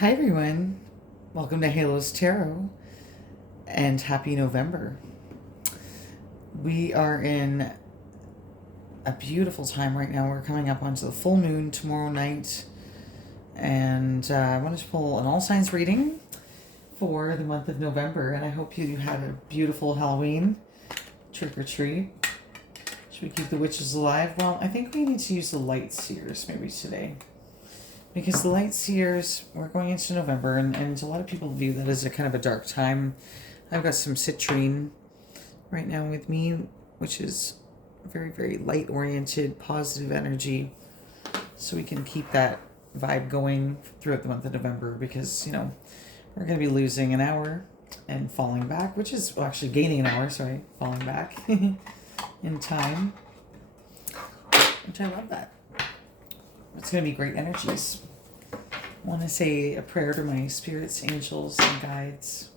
Hi everyone, welcome to Halo's Tarot and happy November. We are in a beautiful time right now. We're coming up onto the full moon tomorrow night, and I wanted to pull an all signs reading for the month of November, and I hope you had a beautiful Halloween trick or treat. Should we keep the witches alive? Well, I think we need to use the light seers maybe today. Because the light seers, we're going into November, and a lot of people view that as a kind of a dark time. I've got some citrine right now with me, which is very, very light-oriented, positive energy. So we can keep that vibe going throughout the month of November because, we're going to be losing an hour and falling back, which is, well, actually gaining an hour, falling back in time, which I love that. It's going to be great energies. I want to say a prayer to my spirits, angels, and guides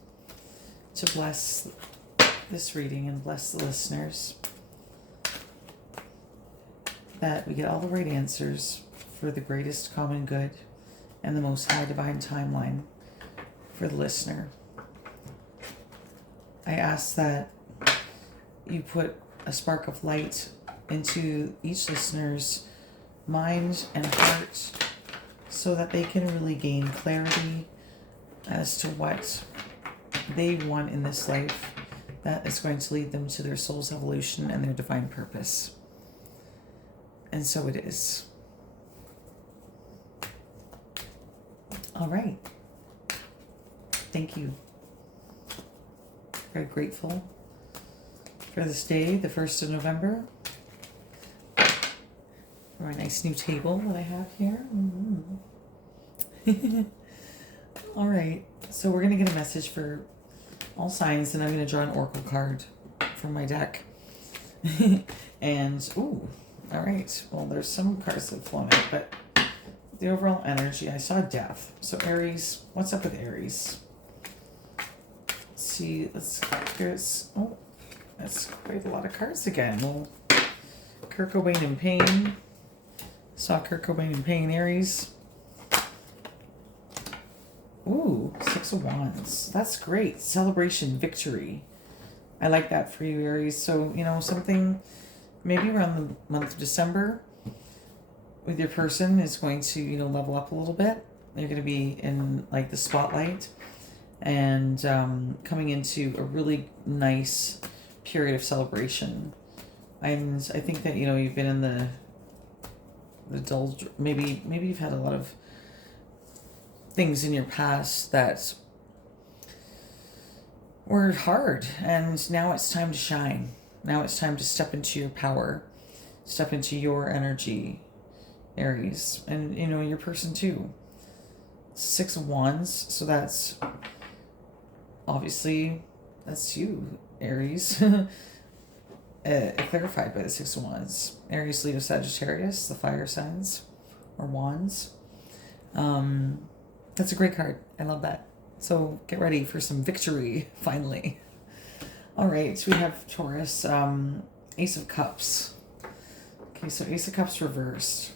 to bless this reading and bless the listeners. That we get all the right answers for the greatest common good and the most high divine timeline for the listener. I ask that you put a spark of light into each listener's mind and heart so that they can really gain clarity as to what they want in this life that is going to lead them to their soul's evolution and their divine purpose. And so it is. All right. Thank you. Very grateful for this day, the 1st of November. My nice new table that I have here. All right, so we're going to get a message for all signs, and I'm going to draw an oracle card from my deck. And, all right, well, there's some cards that have flown out, but the overall energy, I saw death. So Aries, what's up with Aries? Let's see, that's quite a lot of cards again. Well, Kurt Cobain in pain. Saw Kurt Cobain in pain, Aries. Ooh, 6 of Wands. That's great. Celebration, victory. I like that for you, Aries. So, something maybe around the month of December with your person is going to, level up a little bit. You're going to be in, the spotlight and coming into a really nice period of celebration. And I think that, you've been in the dull, maybe you've had a lot of things in your past that were hard, and now it's time to shine. Now it's time to step into your power, step into your energy, Aries, and your person too. 6 of Wands, so that's obviously that's you, Aries. Clarified by the 6 of Wands. Aries, Leo, Sagittarius, the fire signs, or wands. That's a great card. I love that. So get ready for some victory, finally. All right, so we have Taurus, Ace of Cups. Okay, so Ace of Cups reversed.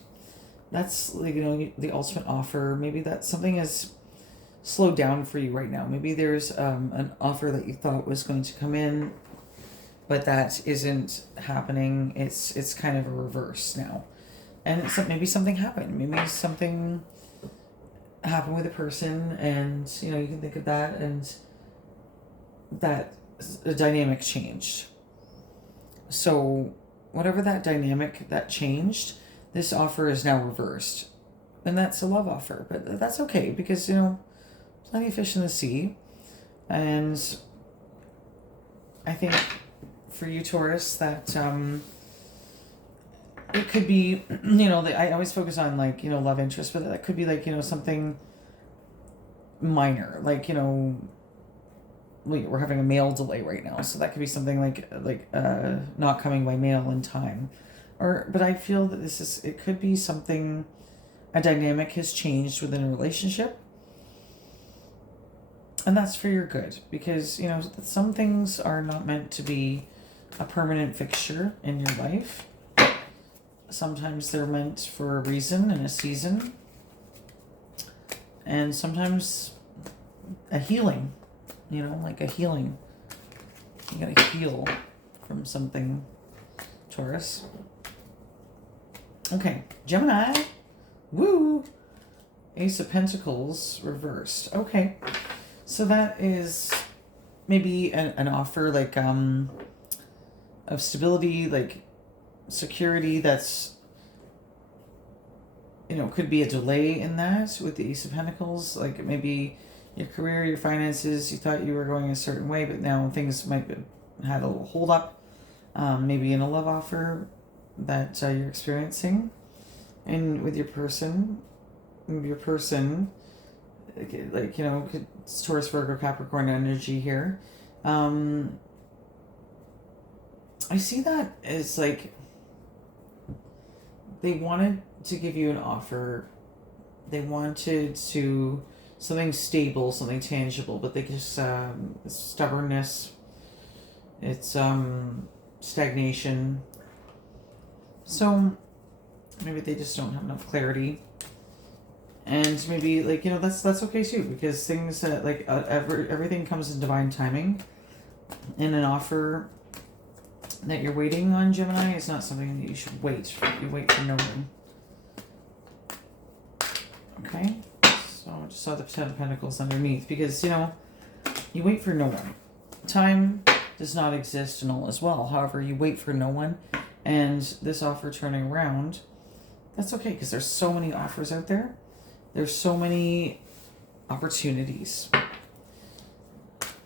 That's, the ultimate offer. Maybe that something has slowed down for you right now. Maybe there's an offer that you thought was going to come in, but that isn't happening. It's kind of a reverse now. And maybe something happened. Maybe something happened with a person, and, you can think of that, and that the dynamic changed. So whatever that dynamic that changed, this offer is now reversed. And that's a love offer, but that's okay because, plenty of fish in the sea. And I think for you, Taurus, that it could be, I always focus on love interest, but that could be something minor, we're having a mail delay right now, so that could be something not coming by mail in time, but I feel that it could be something, a dynamic has changed within a relationship. And that's for your good, because, some things are not meant to be a permanent fixture in your life. Sometimes they're meant for a reason and a season. and sometimes a healing, like a healing. You gotta heal from something, Taurus. Okay, Gemini. Woo! Ace of Pentacles reversed. Okay, so that is maybe an offer like of stability, like security. That's could be a delay in that with the Ace of Pentacles. Like maybe your career, your finances, you thought you were going a certain way, but now things might have had a little hold up. Maybe in a love offer that you're experiencing. And with your person, like, it's Taurus, Virgo, Capricorn energy here. I see that as like they wanted to give you an offer. They wanted to something stable, something tangible, but they just it's stubbornness. It's stagnation. So maybe they just don't have enough clarity. And maybe that's okay too, because things that everything comes in divine timing. And an offer that you're waiting on, Gemini, is not something that you should wait. You wait for no one. Okay, so I just saw the Ten of Pentacles underneath, because you wait for no one. Time does not exist and all as well. However, you wait for no one, and this offer turning around, that's okay, because there's so many offers out there. There's so many opportunities.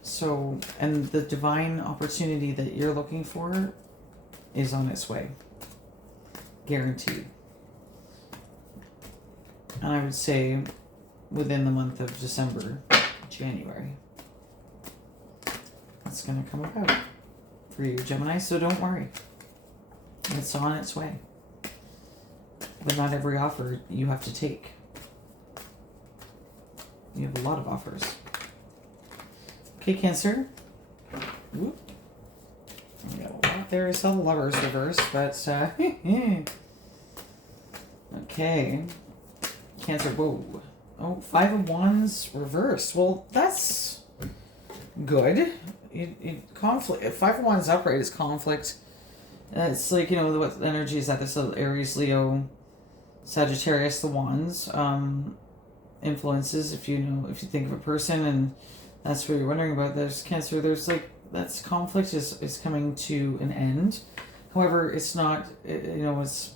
So, and the divine opportunity that you're looking for is on its way. Guaranteed. And I would say within the month of December, January, it's going to come about for you, Gemini. So don't worry. It's on its way. But not every offer you have to take. You have a lot of offers. Okay, Cancer. Whoop. We got a lot there. I saw the Lovers reversed, but okay. Cancer. Whoa. Oh, Five of Wands reversed. Well, that's good. Conflict. Five of Wands upright is conflict. It's like, what energy is that? This Aries, Leo, Sagittarius, the Wands. Influences, if you think of a person and that's what you're wondering about. There's Cancer. There's that's conflict is coming to an end. However, it's not, there's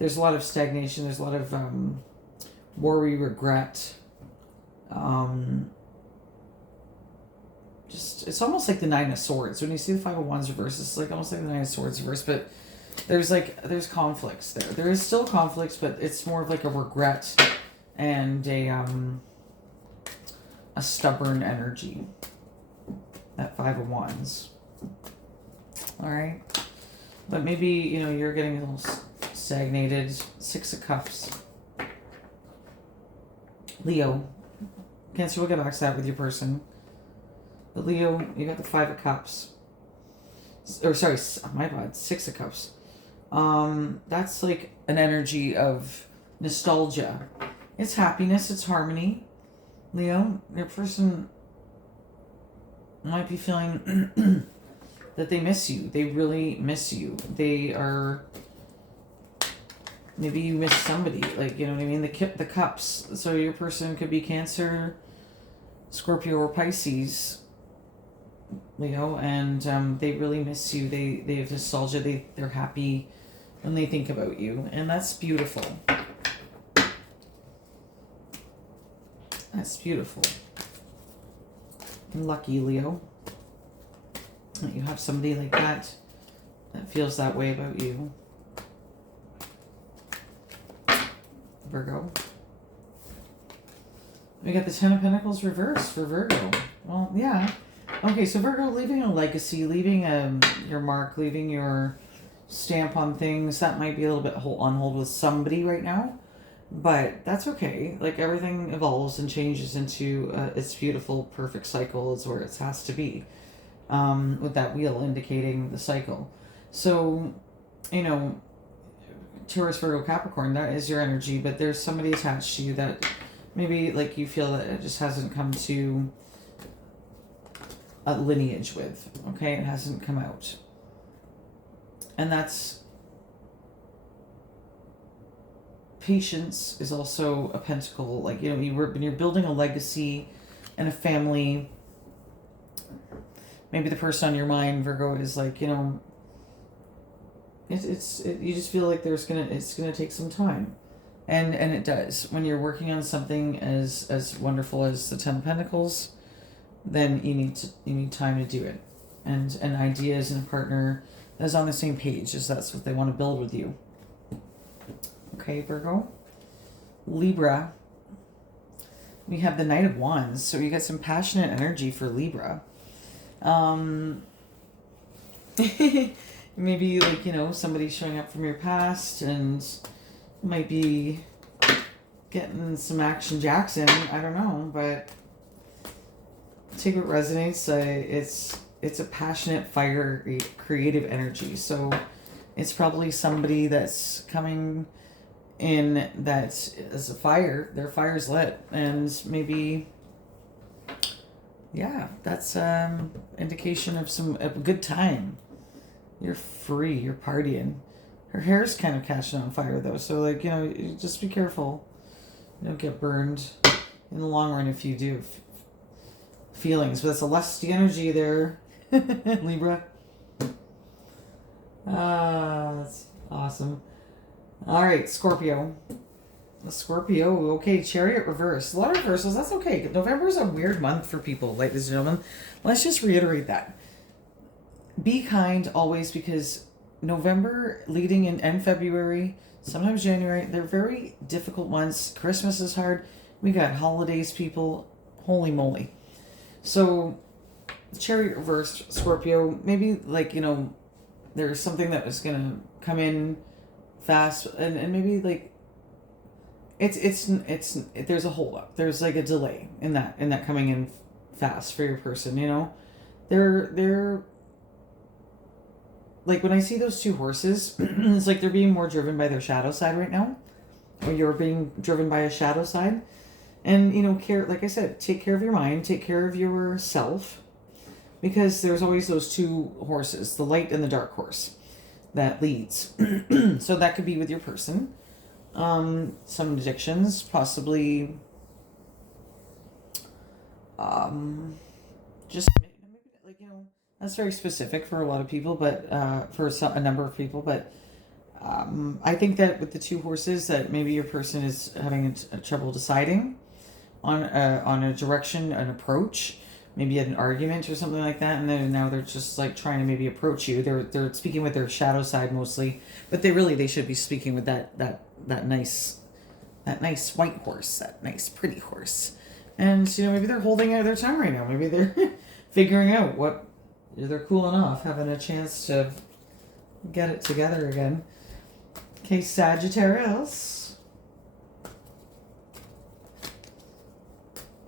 a lot of stagnation. There's a lot of worry, regret. It's almost like the Nine of Swords. When you see the Five of Wands reverse, it's like almost like the Nine of Swords reverse, but there's conflicts there. There is still conflicts, but it's more of like a regret and a stubborn energy. That Five of Wands. All right. But maybe, you're getting a little stagnated. Six of Cups. Leo. Cancer, we'll get back to that with your person. But Leo, you got the Five of Cups. Or sorry, my bad. Six of Cups. That's like an energy of nostalgia. It's happiness. It's harmony. Leo, your person might be feeling that they miss you. They really miss you. They are... Maybe you miss somebody. Like, you know what I mean? The cups. So your person could be Cancer, Scorpio, or Pisces, Leo, and they really miss you. They have nostalgia. They're happy when they think about you. And that's beautiful. That's beautiful. And lucky, Leo, that you have somebody like that feels that way about you. Virgo. We got the Ten of Pentacles reversed for Virgo. Well, yeah. Okay, so Virgo, leaving a legacy, leaving your mark, leaving your stamp on things. That might be a little bit on hold with somebody right now. But that's okay. Like, everything evolves and changes into its beautiful, perfect cycle is where it has to be. With that wheel indicating the cycle. So, Taurus, Virgo, Capricorn, that is your energy. But there's somebody attached to you that maybe like you feel that it just hasn't come to a lineage with, okay? It hasn't come out. And that's, patience is also a pentacle. Like, you know, when you're building a legacy and a family, maybe the person on your mind, Virgo, is like, you know, you just feel like it's gonna take some time, and it does. When you're working on something as wonderful as the Ten of Pentacles, then you need time to do it, and ideas and a partner that is on the same page, as that's what they want to build with you. Okay, Virgo. Libra. We have the Knight of Wands, so you got some passionate energy for Libra. Maybe like, you know, somebody showing up from your past and might be getting some action Jackson. I don't know, but take what resonates. It's a passionate, fire, creative energy. So it's probably somebody that's coming in that is a fire. Their fire's lit, and maybe, yeah, that's indication of a good time. You're free, you're partying. Her hair's kind of catching on fire though, so like, you know, you just be careful. You don't get burned in the long run if you do. Feelings, but that's a lusty energy there. Libra. That's awesome. All right, Scorpio. Scorpio, okay, Chariot reverse. A lot of reversals, that's okay. November's a weird month for people, ladies and gentlemen. Let's just reiterate that. Be kind always, because November leading in and February, sometimes January, they're very difficult months. Christmas is hard. We got holidays, people. Holy moly. So, Chariot reverse, Scorpio, maybe like, you know, there's something that was going to come in fast, and maybe like it's there's a hold up. There's like a delay in that coming in fast for your person, you know. They're like, when I see those two horses, it's like they're being more driven by their shadow side right now, or you're being driven by a shadow side. And, you know, like I said, take care of your mind, take care of yourself, because there's always those two horses, the light and the dark horse, that leads. So that could be with your person. Some addictions, possibly, just maybe, like, you know, that's very specific for a lot of people, but for a number of people. But I think that with the two horses, that maybe your person is having a trouble deciding on a direction, an approach. Maybe an argument or something like that, and then now they're just like trying to maybe approach you. They're speaking with their shadow side mostly, but they should be speaking with that nice white horse, that nice pretty horse. And, you know, maybe they're holding out their tongue right now. Maybe they're figuring out what they're cooling off, having a chance to get it together again. Okay, Sagittarius.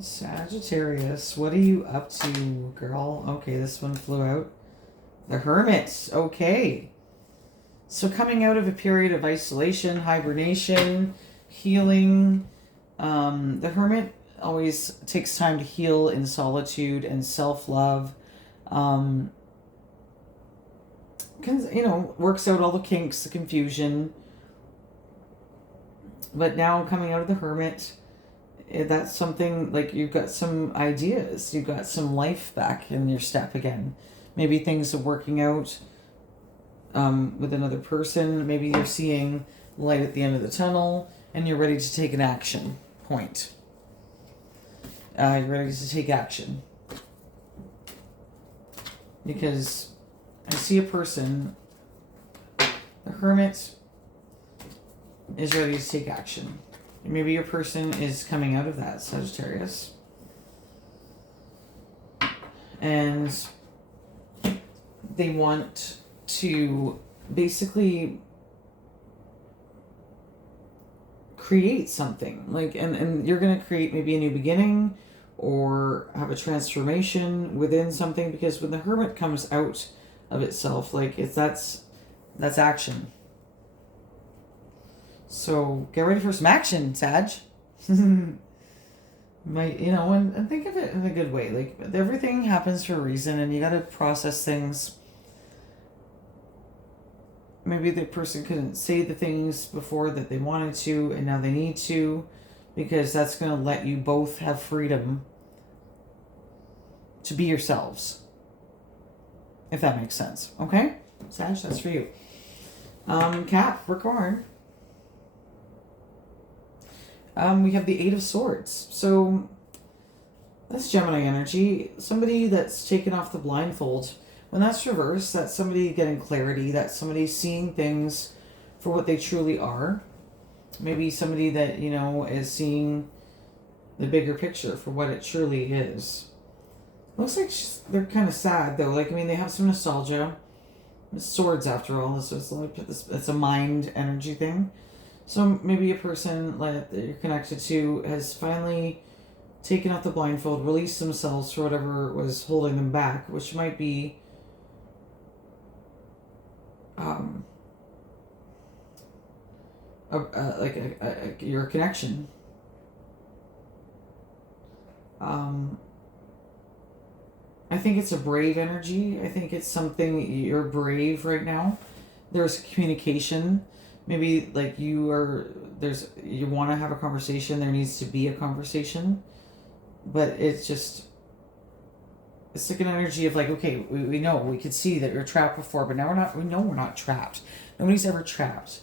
Sagittarius, what are you up to, girl? Okay, this one flew out. The Hermit. Okay. So coming out of a period of isolation, hibernation, healing. The Hermit always takes time to heal in solitude and self-love. You know, works out all the kinks, the confusion. But now coming out of the Hermit, that's something like you've got some ideas, you've got some life back in your step again. Maybe things are working out with another person. Maybe you're seeing light at the end of the tunnel and you're ready to take an action point. You're ready to take action. Because I see a person, the Hermit is ready to take action. Maybe your person is coming out of that, Sagittarius. And they want to basically create something. Like, and you're going to create maybe a new beginning or have a transformation within something, because when the Hermit comes out of itself, like that's action. So get ready for some action, Sag. And think of it in a good way. Like, everything happens for a reason, and you got to process things. Maybe the person couldn't say the things before that they wanted to, and now they need to, because that's going to let you both have freedom to be yourselves. If that makes sense. Okay? Sag, that's for you. Capricorn. We have the Eight of Swords. So that's Gemini energy. Somebody that's taken off the blindfold. When that's reversed, that's somebody getting clarity. That's somebody seeing things for what they truly are. Maybe somebody that, is seeing the bigger picture for what it truly is. Looks like they're kind of sad, though. They have some nostalgia. It's swords, after all. It's a mind energy thing. So maybe a person that you're connected to has finally taken off the blindfold, released themselves for whatever was holding them back, which might be your connection. I think it's a brave energy. I think it's something, you're brave right now. There's communication. Maybe you want to have a conversation. There needs to be a conversation, but it's like an energy of okay, we know, we could see that you're trapped before, but now we know we're not trapped. Nobody's ever trapped.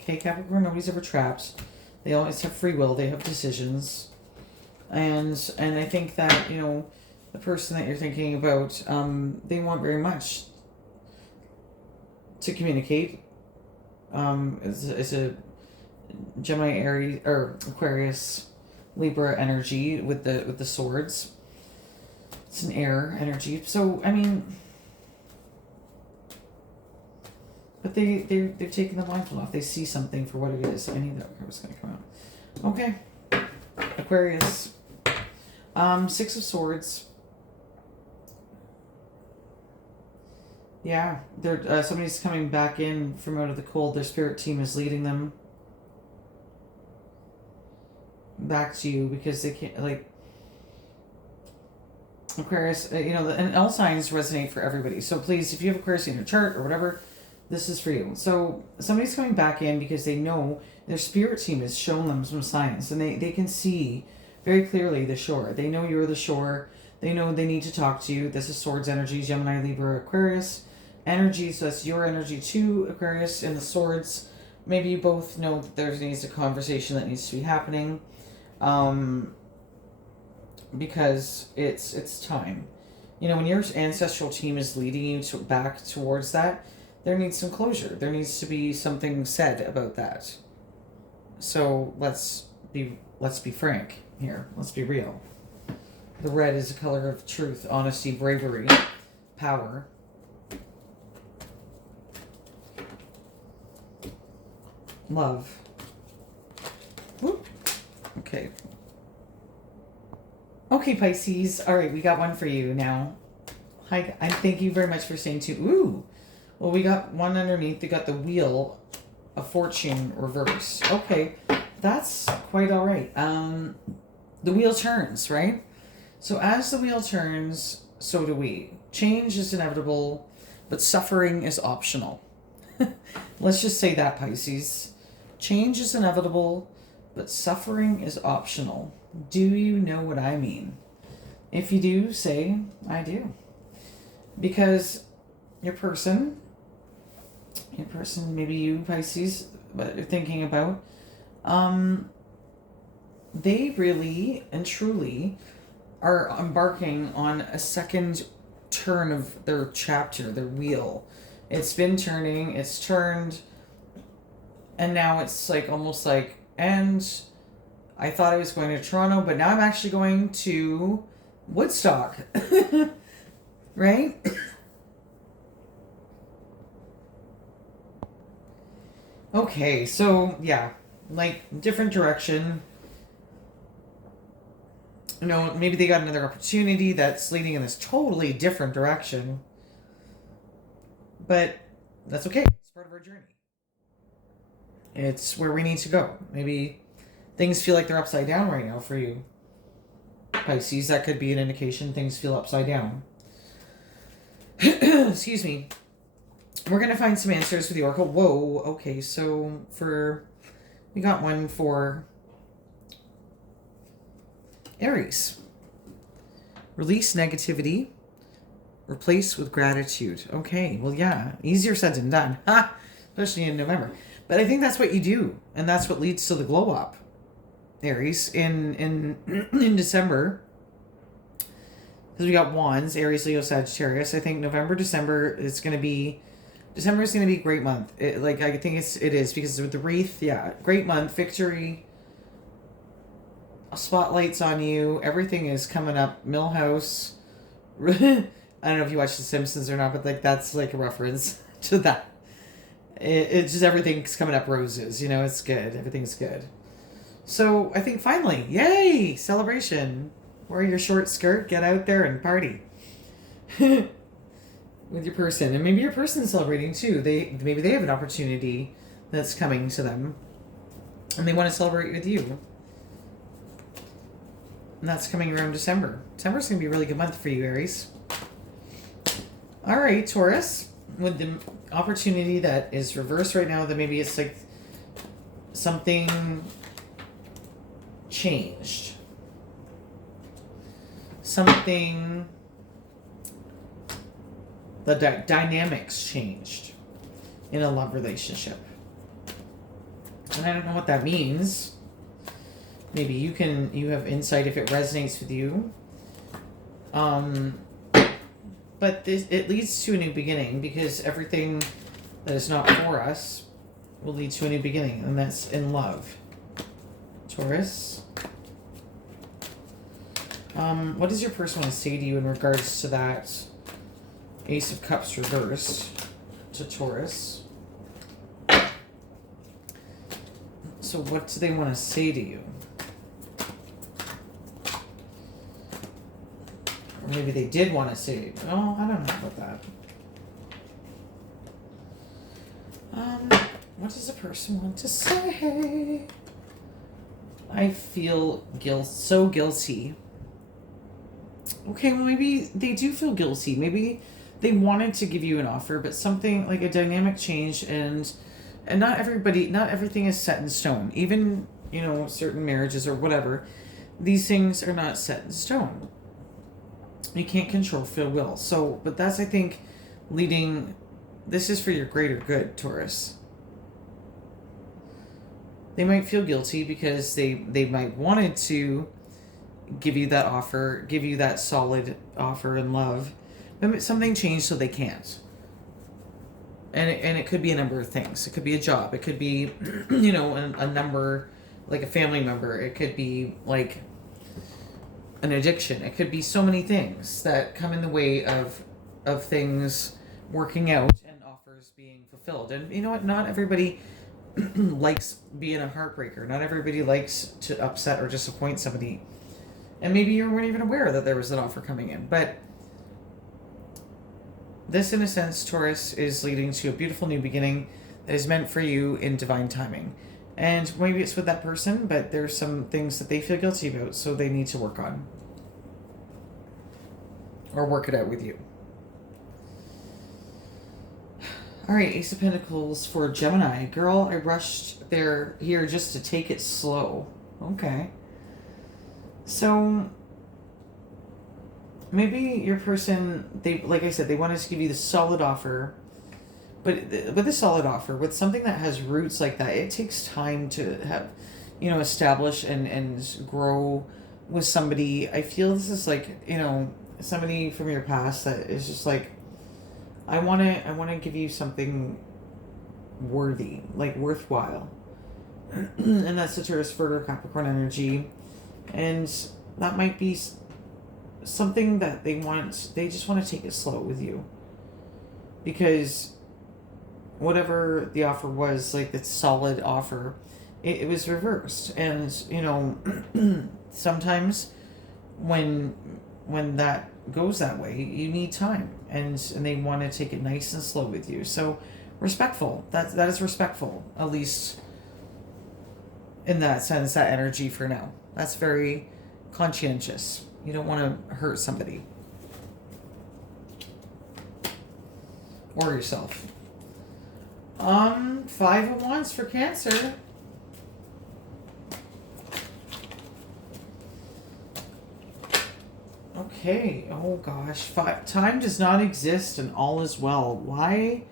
Okay, Capricorn, nobody's ever trapped. They always have free will. They have decisions. And I think that, the person that you're thinking about, they want very much to communicate. It's a Gemini, Aries, or Aquarius, Libra energy with the swords. It's an air energy. So, but they've taken the blindfold off. They see something for what it is. I knew that card was going to come out. Okay. Aquarius. Six of Swords. Yeah, they're somebody's coming back in from out of the cold. Their spirit team is leading them back to you because they can't, Aquarius, and all signs resonate for everybody. So please, if you have Aquarius in your chart or whatever, this is for you. So somebody's coming back in because they know their spirit team has shown them some signs, and they can see very clearly the shore. They know you're the shore. They know they need to talk to you. This is Swords energy, Gemini, Libra, Aquarius energy. So that's your energy too, Aquarius, and the Swords. Maybe you both know that there needs a conversation that needs to be happening. Because it's time. When your ancestral team is leading you back towards that, there needs some closure. There needs to be something said about that. So let's be frank here. Let's be real. The red is a color of truth, honesty, bravery, power. Love. Whoop. Okay. Okay, Pisces. All right, we got one for you now. Hi, and thank you very much for saying two. Ooh. Well, we got one underneath. We got the Wheel of Fortune reverse. Okay, that's quite all right. The wheel turns, right? So as the wheel turns, so do we. Change is inevitable, but suffering is optional. Let's just say that, Pisces. Change is inevitable, but suffering is optional. Do you know what I mean? If you do, say, I do. Because your person, maybe you, Pisces, what you're thinking about, they really and truly are embarking on a second turn of their chapter, their wheel. It's been turning, it's turned, and now it's almost and I thought I was going to Toronto, but now I'm actually going to Woodstock. Right? Okay, so yeah, different direction. Maybe they got another opportunity that's leading in this totally different direction. But that's okay. It's part of our journey. It's where we need to go. Maybe Things feel like they're upside down right now for you. Pisces, that could be an indication things feel upside down. Excuse me. We're going to find some answers with the Oracle. Whoa, okay, so we got one for Aries. Release negativity, replace with gratitude. Okay, well, yeah, easier said than done. Ha! Especially in November. But I think that's what you do, and that's what leads to the glow up, Aries, in December. Because we got Wands, Aries, Leo, Sagittarius. I think December is going to be a great month. I think it is because with the wreath, yeah, great month, victory, spotlights on you, everything is coming up. Millhouse. I don't know if you watch The Simpsons or not, but like that's like a reference to that. It's just everything's coming up roses, it's good. Everything's good. So I think finally, yay, celebration. Wear your short skirt, get out there and party. With your person. And maybe your person's celebrating too. Maybe they have an opportunity that's coming to them. And they want to celebrate with you. And that's coming around December. December's going to be a really good month for you, Aries. All right, Taurus. With the opportunity that is reversed right now, that maybe it's like something changed. Something, the dynamics changed in a love relationship. And I don't know what that means. Maybe you have insight if it resonates with you. But it leads to a new beginning, because everything that is not for us will lead to a new beginning, and that's in love. Taurus. What does your person want to say to you in regards to that Ace of Cups reversed to Taurus? So what do they want to say to you? Or maybe they did want to say, oh, I don't know about that. What does the person want to say? I feel so guilty. Okay, well, maybe they do feel guilty. Maybe they wanted to give you an offer, but something like a dynamic change, and not everything is set in stone. Even, certain marriages or whatever, these things are not set in stone. You can't control free will. So, but that's, I think, this is for your greater good, Taurus. They might feel guilty because they might wanted to give you that offer, give you that solid offer in love, but something changed so they can't. And it could be a number of things. It could be a job. It could be, a number, like a family member. It could be like an addiction. It could be so many things that come in the way of things working out and offers being fulfilled. And you know what? Not everybody likes being a heartbreaker. Not everybody likes to upset or disappoint somebody. And maybe you weren't even aware that there was an offer coming in. But this, in a sense, Taurus, is leading to a beautiful new beginning that is meant for you in divine timing. And maybe it's with that person, but there's some things that they feel guilty about, so they need to work on. Or work it out with you. All right, Ace of Pentacles for Gemini. Girl, I rushed here just to take it slow. Okay. So maybe your person, like I said, they wanted to give you the solid offer, but with a solid offer, with something that has roots like that, it takes time to have, establish and grow with somebody. I feel this is like, somebody from your past that is just like, I want to give you something worthy, like worthwhile. And that's the Taurus, Virgo, Capricorn energy. And that might be something that they just want to take it slow with you. Because whatever the offer was, like the solid offer, it was reversed. And, sometimes when that goes that way, you need time. And they want to take it nice and slow with you. So respectful. That is respectful, at least in that sense, that energy for now. That's very conscientious. You don't want to hurt somebody. Or yourself. 5 of Wands for Cancer. Okay. Oh gosh. Time does not exist and all is well. Why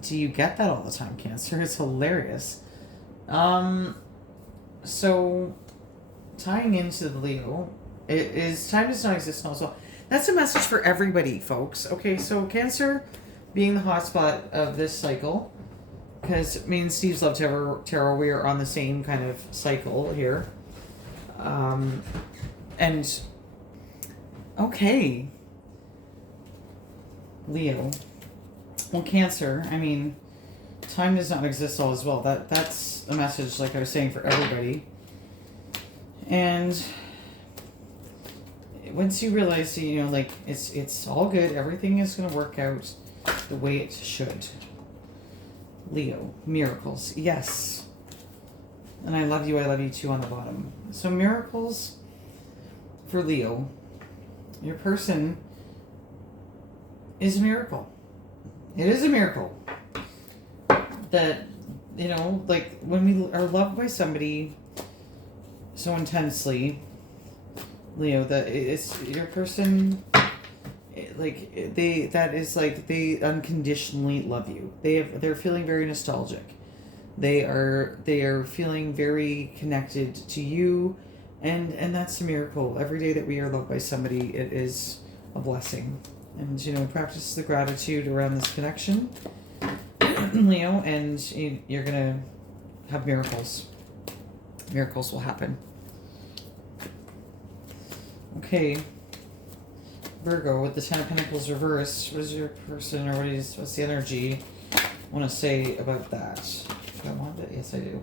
do you get that all the time, Cancer? It's hilarious. So tying into the Leo, it is time does not exist and all is well. That's a message for everybody, folks. Okay, so Cancer being the hotspot of this cycle, because me and Steve's Love Tarot, we are on the same kind of cycle here. And okay, Leo. Well, Cancer, I mean, time does not exist all as well. That's a message, like I was saying, for everybody. And once you realize, you know, like, it's all good. Everything is going to work out the way it should. Leo, miracles. Yes. And I love you too on the bottom. So miracles for Leo. Your person is a miracle. It is a miracle that, you know, like when we are loved by somebody so intensely, Leo, that it's your person, like they unconditionally love you. They're feeling very nostalgic. They are feeling very connected to you, and that's a miracle. Every day that we are loved by somebody, it is a blessing. And, you know, practice the gratitude around this connection, Leo, and you're going to have miracles. Miracles will happen. Okay. Virgo, with the Ten of Pentacles reversed, what is your person, or what's the energy want to say about that? Do I want it? Yes, I do.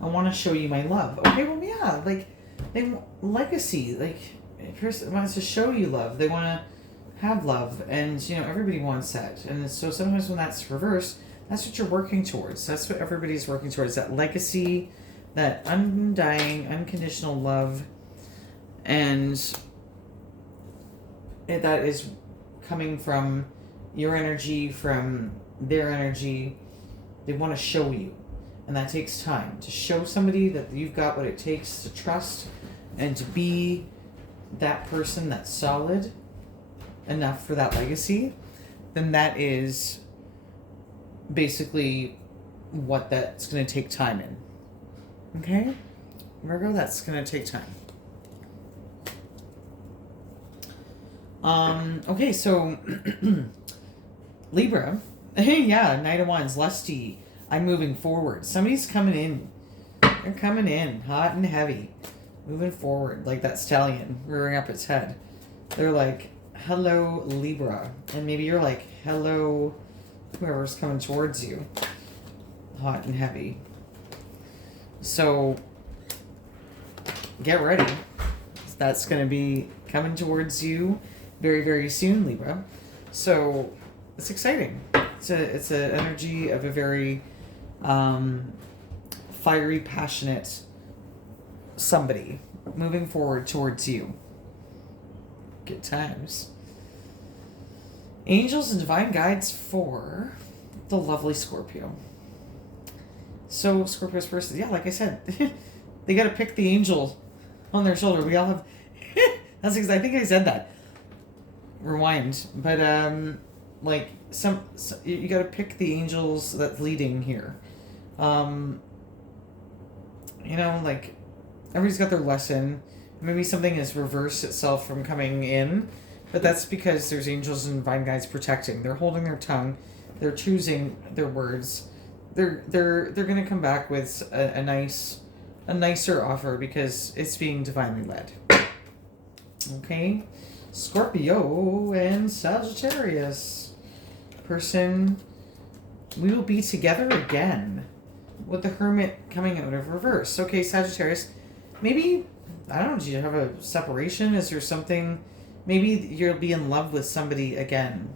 I want to show you my love. Okay, well, yeah, like, legacy, like, a person wants to show you love. They want to have love, and, you know, everybody wants that. And so sometimes when that's reversed, that's what you're working towards. That's what everybody's working towards, that legacy, that undying, unconditional love, and that is coming from your energy, from their energy. They want to show you, and that takes time to show somebody that you've got what it takes to trust and to be that person that's solid enough for that legacy. Then that is basically what that's going to take time in. Okay, Virgo, that's going to take time. Okay, so Libra, yeah, Knight of Wands, lusty. I'm moving forward. Somebody's coming in. They're coming in hot and heavy, moving forward like that stallion rearing up its head. They're like, hello, Libra. And maybe you're like, hello, whoever's coming towards you. Hot and heavy. So get ready. That's going to be coming towards you very, very soon, Libra. So it's exciting. It's an energy of a very fiery, passionate somebody moving forward towards you. Good times. Angels and divine guides for the lovely Scorpio. So Scorpio's person, yeah, like I said, they got to pick the angel on their shoulder. We all have. That's because I think I said that. Rewind, but like some you got to pick the angels that's leading here. You know, like everybody's got their lesson. Maybe something has reversed itself from coming in, but that's because there's angels and divine guides protecting. They're holding their tongue. They're choosing their words. They're gonna come back with a nicer offer because it's being divinely led. Okay, Scorpio and Sagittarius person, we will be together again with the Hermit coming out of reverse. Okay, Sagittarius, maybe, I don't know, do you have a separation? Is there something, maybe you'll be in love with somebody again.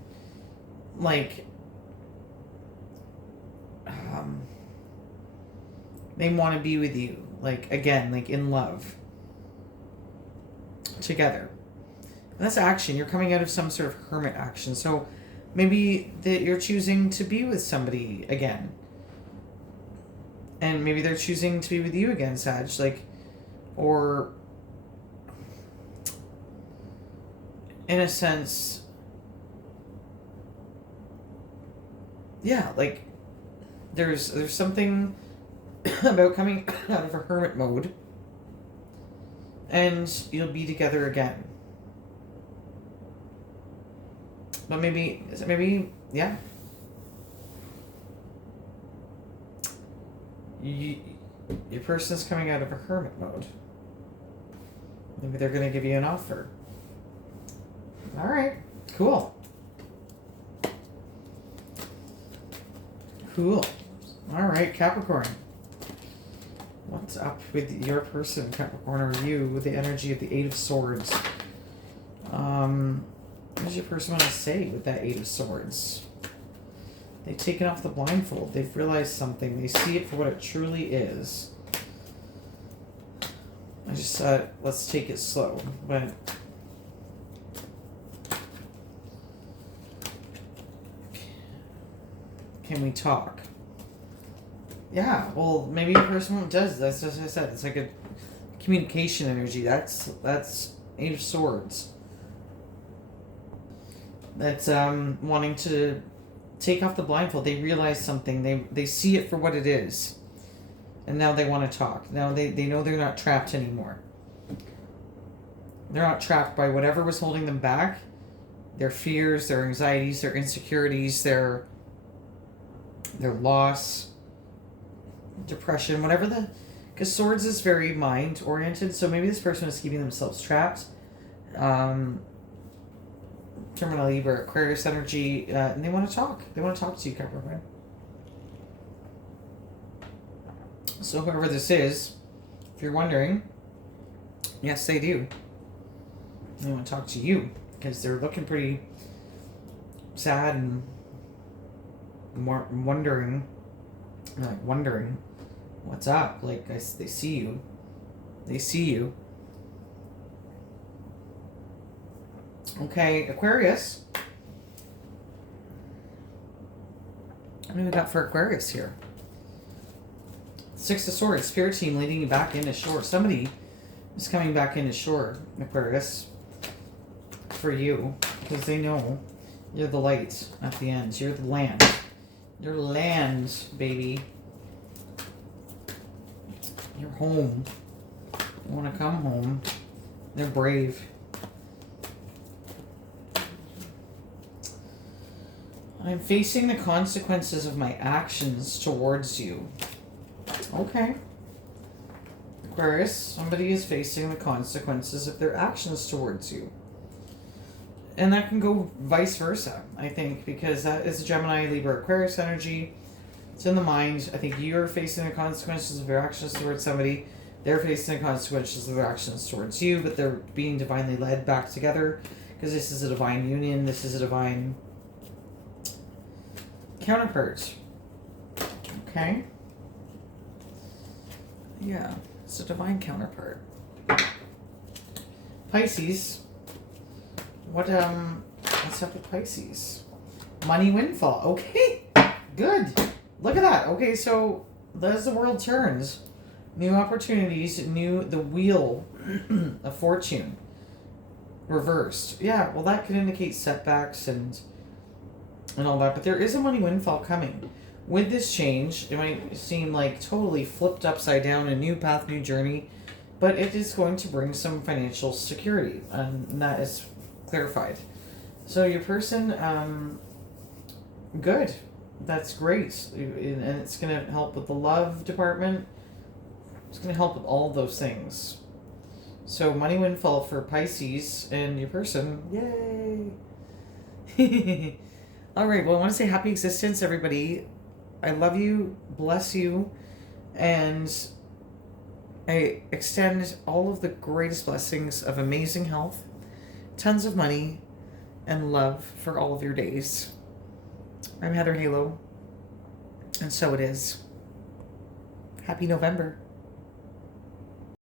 Like, they want to be with you. like, again, like in love together. And that's action. You're coming out of some sort of hermit action. So maybe that you're choosing to be with somebody again. And maybe they're choosing to be with you again, Sag. Like, or in a sense, yeah, like there's something about coming out of a hermit mode and you'll be together again. But maybe, yeah. Your person's coming out of a hermit mode. Maybe they're going to give you an offer. All right, cool. Cool. All right, Capricorn. What's up with your person, Capricorn, or you, with the energy of the Eight of Swords? What does your person want to say with that Eight of Swords? They've taken off the blindfold. They've realized something. They see it for what it truly is. I just thought, let's take it slow. But can we talk? Yeah, well, maybe your person does. That's just what I said. It's like a communication energy. That's Eight of Swords. That's wanting to take off the blindfold. They realize something. They see it for what it is. And now they want to talk. Now they know they're not trapped anymore. They're not trapped by whatever was holding them back. Their fears, their anxieties, their insecurities, their loss, depression, whatever because swords is very mind oriented, so maybe this person is keeping themselves trapped. Terminal Libra, Aquarius energy, and they want to talk. They want to talk to you, Capricorn. So whoever this is, if you're wondering, yes, they do. They want to talk to you because they're looking pretty sad and wondering what's up. Like, they see you. They see you. Okay, Aquarius. What do we got for Aquarius here? Six of Swords, Spirit team leading you back into shore. Somebody is coming back into shore, Aquarius, for you, because they know you're the light at the end. You're the land. You're land, baby. You're home. You want to come home. They're brave. I'm facing the consequences of my actions towards you. Okay. Aquarius, somebody is facing the consequences of their actions towards you. And that can go vice versa, I think, because that is a Gemini, Libra, Aquarius energy. It's in the mind. I think you're facing the consequences of your actions towards somebody. They're facing the consequences of their actions towards you, but they're being divinely led back together because this is a divine union. This is a divine counterpart. Okay. Yeah, it's a divine counterpart. Pisces. What's up with Pisces? Money windfall. Okay, good. Look at that. Okay, so as the world turns, new opportunities, the wheel of fortune reversed. Yeah, well, that could indicate setbacks and all that, but there is a money windfall coming. With this change, it might seem like totally flipped upside down, a new path, new journey, but it is going to bring some financial security, and that is clarified. So your person, good. That's great. And it's going to help with the love department. It's going to help with all those things. So money windfall for Pisces and your person. Yay! All right. Well, I want to say happy existence, everybody. I love you, bless you, and I extend all of the greatest blessings of amazing health, tons of money, and love for all of your days. I'm Heather Halo, and so it is. Happy November.